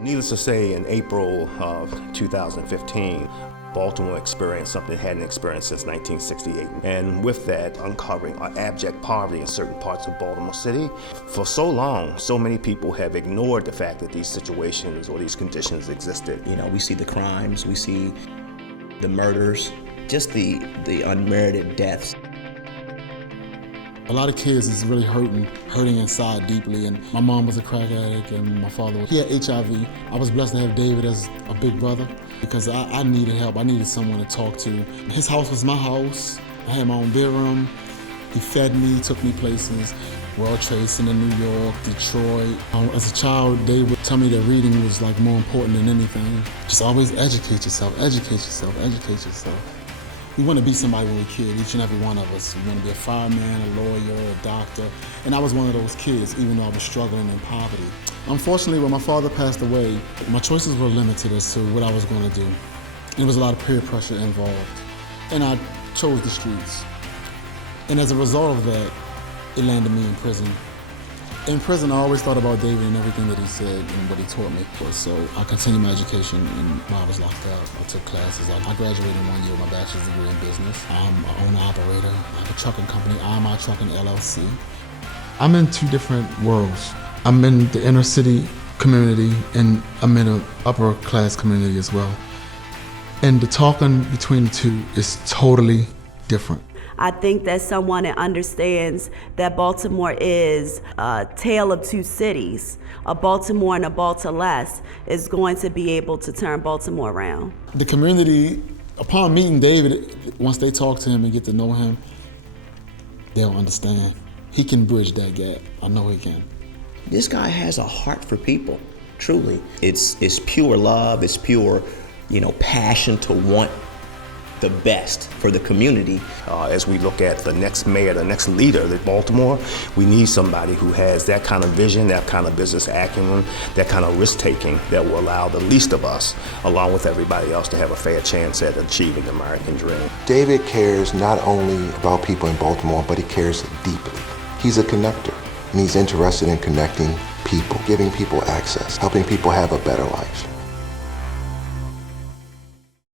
Needless to say, in April of 2015, Baltimore experienced something it hadn't experienced since 1968. And with that, uncovering abject poverty in certain parts of Baltimore City. For so long, so many people have ignored the fact that these situations or these conditions existed. You know, we see the crimes, we see the murders, just the unmerited deaths. A lot of kids is really hurting inside deeply, and my mom was a crack addict and my father, he had HIV. I was blessed to have David as a big brother because I needed help. I needed someone to talk to. His house was my house. I had my own bedroom. He fed me, took me places, World Trade Center, New York, Detroit. As a child, David would tell me that reading was like more important than anything. Just always educate yourself, educate yourself, educate yourself. We want to be somebody when we're a kid, each and every one of us. We want to be a fireman, a lawyer, a doctor. And I was one of those kids, even though I was struggling in poverty. Unfortunately, when my father passed away, my choices were limited as to what I was going to do. There was a lot of peer pressure involved. And I chose the streets. And as a result of that, it landed me in prison. In prison, I always thought about David and everything that he said and what he taught me. So I continued my education, and while I was locked up, I took classes. I graduated in 1 year with my bachelor's degree in business. I'm an owner-operator. I have a trucking company, IMI Trucking LLC. I'm in two different worlds. I'm in the inner city community, and I'm in an upper class community as well. And the talking between the two is totally different. I think that someone that understands that Baltimore is a tale of two cities, a Baltimore and a Baltimore-less, is going to be able to turn Baltimore around. The community, upon meeting David, once they talk to him and get to know him, they'll understand. He can bridge that gap. I know he can. This guy has a heart for people, truly. It's pure love, it's pure, passion to want the best for the community. As we look at the next mayor, the next leader of Baltimore, we need somebody who has that kind of vision, that kind of business acumen, that kind of risk-taking that will allow the least of us, along with everybody else, to have a fair chance at achieving the American dream. David cares not only about people in Baltimore, but he cares deeply. He's a connector, and he's interested in connecting people, giving people access, helping people have a better life.